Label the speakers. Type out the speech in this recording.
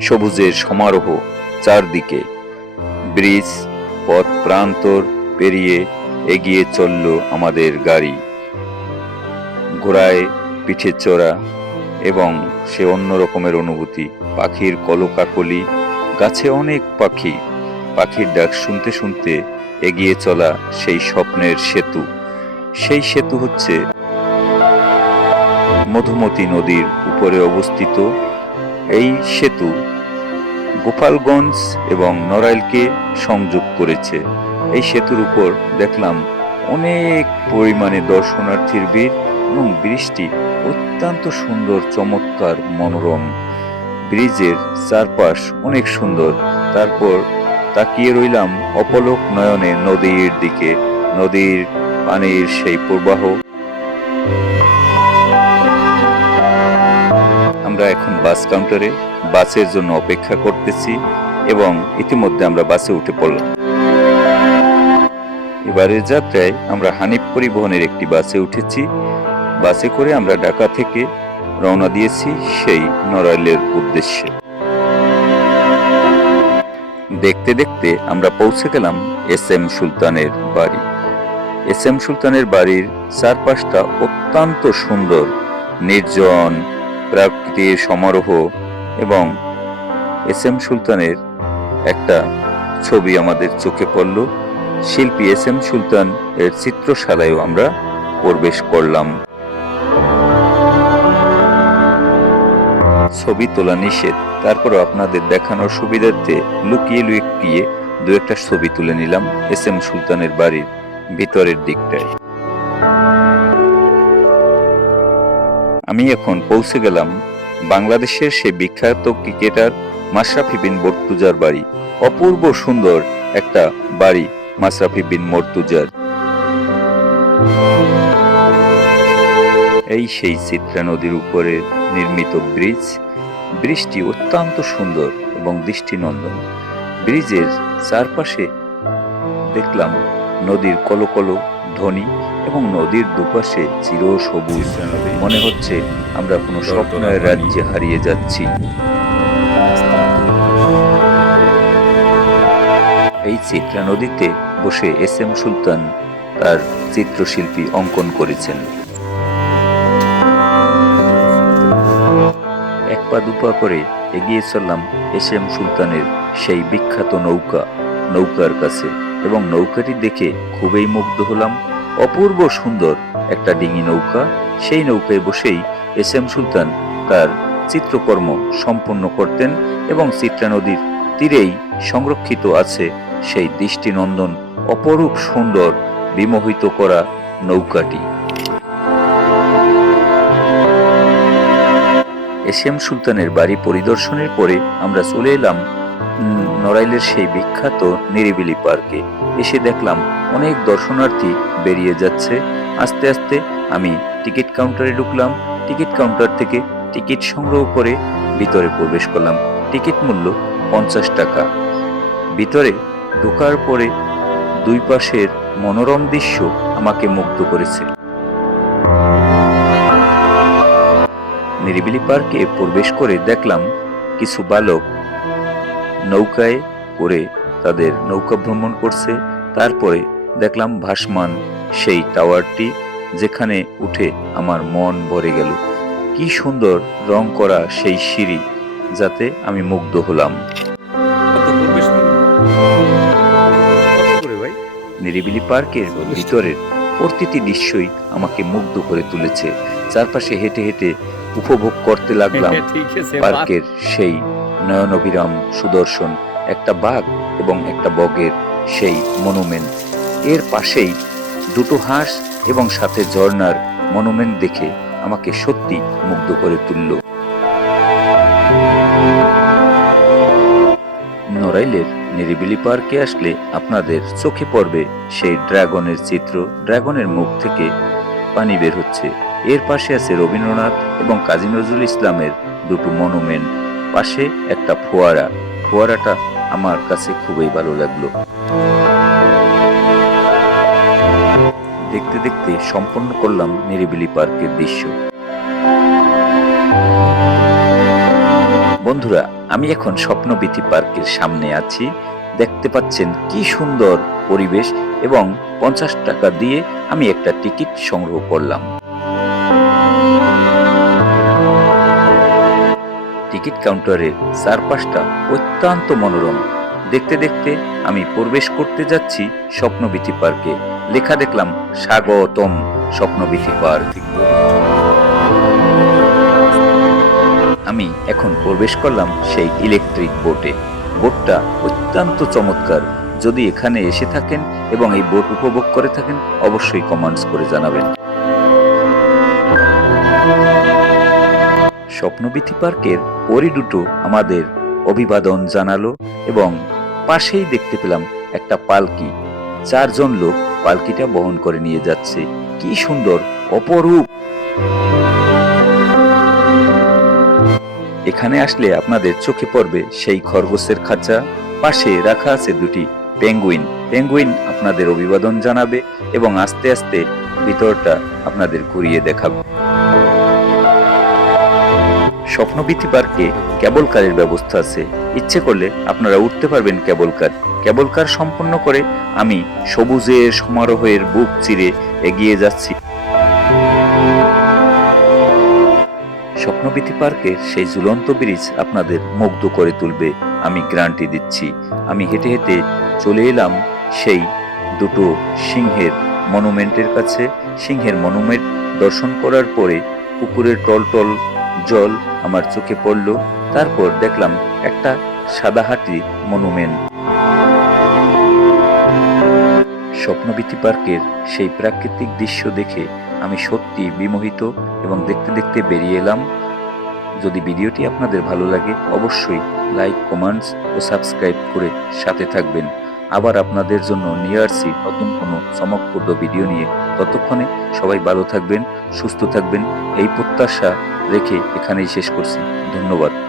Speaker 1: সবুজের সমারোহ চারদিকে। ব্রিজ পথ প্রান্তর পেরিয়ে এগিয়ে চলল আমাদের গাড়ি। ঘোড়ায় পিঠে চড়া এবং সে অন্য রকমের অনুভূতি। পাখির কলকাকলি, গাছে অনেক পাখি। পাখির ডাক শুনতে শুনতে এগিয়ে চলা সেই স্বপ্নের সেতু। সেই সেতু হচ্ছে মধুমতি নদীর উপরে অবস্থিত এই সেতু গোপালগঞ্জ এবং নড়াইলকে সংযোগ করেছে। এই সেতুর উপর দেখলাম অনেক পরিমাণে দর্শনার্থীর ভিড় এবং বৃষ্টি, অত্যন্ত সুন্দর, চমৎকার, মনোরম। ব্রিজের চারপাশ অনেক সুন্দর। তারপর তাকিয়ে রইলাম অপলক নয়নে নদীর দিকে। নদীর পানির সেই প্রবাহ এখন বাস কাউন্টারে বাসের জন্য অপেক্ষা করতেছি এবং ইতিমধ্যে আমরা বাসে উঠে পড়লাম। এবারের যাত্রায় আমরা হানিফ পরিবহনের একটি বাসে উঠেছি। বাসে করে আমরা ঢাকা থেকে রওনা দিয়েছি সেই নড়াইলের উদ্দেশ্যে। দেখতে দেখতে আমরা পৌঁছে গেলাম এস এম সুলতানের বাড়ি। এস এম সুলতানের বাড়ির চারপাশটা অত্যন্ত সুন্দর, নির্জন প্রাকৃতিক সমারোহ এবং এস এম সুলতানের একটা ছবি আমাদের চোখে পড়ল। শিল্পী এস এম সুলতান এর চিত্রশালায়ও আমরা প্রবেশ করলাম। ছবি তোলা নিষেধ। তারপরও আপনাদের দেখানোর সুবিধার্থে লুকিয়ে লুকিয়ে দু একটা ছবি তুলে নিলাম এস এম সুলতানের বাড়ির ভিতরের দিকটায়। এখন পৌঁছে গেলাম বাংলাদেশের সে বিখ্যাত ক্রিকেটার মাশরাফি বিন মর্তুজার বাড়ি। অপূর্ব সুন্দর একটা বাড়ি মাশরাফি বিন মর্তুজার। এই সেই চিত্রা নদীর উপরে নির্মিত ব্রিজ। ব্রিজটি অত্যন্ত সুন্দর এবং দৃষ্টিনন্দন। ব্রিজের চারপাশে দেখলাম নদীর কলকল ধ্বনি এবং নদীর দুপাশে চির সবুজ। মনে হচ্ছে আমরা কোনো স্বপ্নের রাজ্যে হারিয়ে যাচ্ছি। এই চিত্রা নদীতে বসে এস এম সুলতান তার চিত্রশিল্পী অঙ্কন করেছেন। এক পা দুপা করে এগিয়ে চললাম এস এম সুলতানের সেই বিখ্যাত নৌকা নৌকার কাছে। এবং নৌকাটি দেখে খুবই মুগ্ধ হলাম। অপূর্ব সুন্দর একটা ডিঙি নৌকা। সেই নৌকায় বসেই এস এম সুলতান তার চিত্রকর্ম সম্পন্ন করতেন এবং চিত্রা নদীর তীরেই সংরক্ষিত আছে সেই দৃষ্টিনন্দন অপরূপ সুন্দর বিমোহিত করা নৌকাটি। এসএম সুলতানের বাড়ি পরিদর্শনের পরে আমরা চলে এলাম নড়াইলের সেই বিখ্যাত নিরিবিলি পার্কে এসে দেখলাম অনেক দর্শনার্থী বেরিয়ে যাচ্ছে। আস্তে আস্তে আমি টিকিট কাউন্টারে ঢুকলাম। টিকিট কাউন্টার থেকে টিকিট সংগ্রহ করে ভিতরে প্রবেশ করলাম। টিকিট মূল্য পঞ্চাশ টাকা। ভিতরে ঢোকার পরে দুই পাশের মনোরম দৃশ্য আমাকে মুগ্ধ করেছে। নিরিবিলি পার্কে প্রবেশ করে দেখলাম কিছু বালক নৌকায় করে তাদের নৌকা ভ্রমণ করছে। তারপরে দেখলাম ভাসমান সেই টাওয়ারটি যেখানে উঠে আমার মন ভরে গেল। কি সুন্দর রং করা সেই সিঁড়ি যাতে আমি মুগ্ধ হলাম। নিরিবিলি পার্কের ভিতরের প্রতিটি দৃশ্যই আমাকে মুগ্ধ করে তুলেছে। চারপাশে হেঁটে হেঁটে উপভোগ করতে লাগলাম পার্কের সেই নয়নবিরাম সুদর্শন, একটা বাঘ এবং একটা বগের সেই মনুমেন্ট এর পাশেই দুটো হাঁস এবং সাথে ঝর্নার মনুমেন্ট দেখে আমাকে সত্যি মুগ্ধ করে তুলল। নড়াইলের নিরিবিলি পার্কে আসলে আপনাদের চোখে পড়বে সেই ড্রাগনের চিত্র। ড্রাগনের মুখ থেকে পানি বের হচ্ছে। এর পাশে আছে রবীন্দ্রনাথ এবং কাজী নজরুল ইসলামের দুটো মনুমেন্ট পাশে একটা ফোয়ারা। ফোয়ারাটা আমার কাছে খুবই ভালো লাগল। দেখতে দেখতে সম্পন্ন করলাম নিরিবিলি পার্কের দৃশ্য। বন্ধুরা, আমি এখন স্বপ্নবীথি পার্কের সামনে আছি। দেখতে পাচ্ছেন কি সুন্দর পরিবেশ এবং পঞ্চাশ টাকা দিয়ে আমি একটা টিকিট সংগ্রহ করলাম। টিকিট কাউন্টারের চারপাশটা অত্যন্ত মনোরম। দেখতে দেখতে আমি প্রবেশ করতে যাচ্ছি স্বপ্নবীথি পার্কে। লেখা দেখলাম, স্বাগতম স্বপ্নবীথি পার্ক। আমি এখন প্রবেশ করলাম সেই ইলেকট্রিক বোটে। বোটটা অত্যন্ত চমৎকার। যদি এখানে এসে থাকেন এবং এই বোট উপভোগ করে থাকেন, অবশ্যই কমেন্টস করে জানাবেন। স্বপ্নবীথি পার্কের পরি দুটো আমাদের অভিবাদন জানালো এবং পাশেই দেখতে পেলাম একটা পালকি। চারজন লোক পালকিটা বহন করে নিয়ে যাচ্ছে। কি সুন্দর, অপরূপ! এখানে আসলে আপনাদের চোখে পড়বে সেই খরগোশের খাঁচা। পাশে রাখা আছে দুটি পেঙ্গুইন। পেঙ্গুইন আপনাদের অভিবাদন জানাবে এবং আস্তে আস্তে ভিতরটা আপনাদের ঘুরিয়ে দেখাবে। স্বপ্নবীথি পার্কে কেবল কারের ব্যবস্থা আছে। ইচ্ছে করলে আপনারা উঠতে পারবেন কেবল কার। কেবল কার সম্পন্ন করে আমি সবুজের সমারোহের বুক চিরে এগিয়ে যাচ্ছি। স্বপ্নবীথি পার্কের সেই ঝুলন্ত ব্রিজ আপনাদের মুগ্ধ করে তুলবে। আমি গ্যারান্টি দিচ্ছি। আমি হেঁটে হেঁটে চলে এলাম সেই দুটো সিংহের মনুমেন্টের কাছে। সিংহের মনুমেন্ট দর্শন করার পরে পুকুরের টলটল জল আমার চোখে পড়ল, তারপর দেখলাম একটা সাদাহাটি মনুমেন্ট। স্বপ্নবীথি পার্কের সেই প্রাকৃতিক দৃশ্য দেখে আমি সত্যি বিমোহিত এবং দেখতে দেখতে বেরিয়ে এলাম। যদি ভিডিওটি আপনাদের ভালো লাগে, অবশ্যই লাইক, কমেন্টস ও সাবস্ক্রাইব করে সাথে থাকবেন। আবার আপনাদের জন্য নিয়ে আসছি নতুন কোনো চমকপূর্ণ ভিডিও নিয়ে। ততক্ষণে সবাই ভালো থাকবেন, সুস্থ থাকবেন, এই প্রত্যাশা রেখে এখানেই শেষ করছি। ধন্যবাদ।